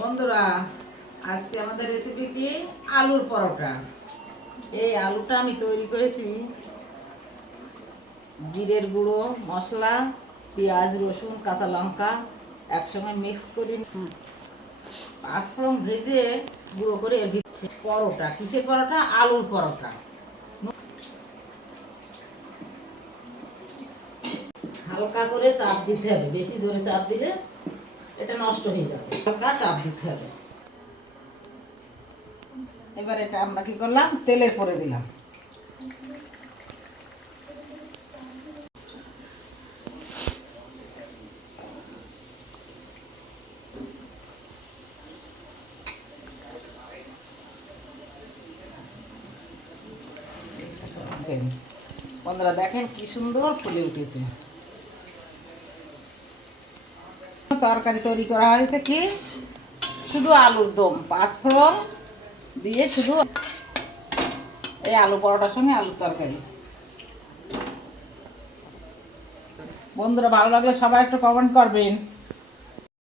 বন্ধুরা, আজকে আমাদের রেসিপি কি আলুর পরোটা। এই আলুটা আমি তৈরি করেছি জিরের গুঁড়ো, মশলা, পেঁয়াজ, রসুন, কাঁচা লঙ্কা একসঙ্গে মিক্স করে পাঁচফোড়ন ভেজে গুঁড়ো করে এর ভিতরে পরোটা। কিসের পরোটা? আলুর পরোটা। হালকা করে চাপ দিতে হবে, বেশি জোরে চাপ দিলে এটা নষ্ট হয়ে যাবে। হালকা চাপ দিতে হবে। এবার এটা আমরা কি করলাম, তেলের পরে দিলাম। বন্ধুরা দেখেন কি সুন্দর ফুলে উঠেছে। তরকারি তৈরি করা হয়েছে কি শুধু আলুর দম, পাঁচফোড়ন দিয়ে শুধু এই আলু পরোটার সঙ্গে আলুর তরকারি। বন্ধুরা ভালো লাগলে সবাই একটু কমেন্ট করবেন।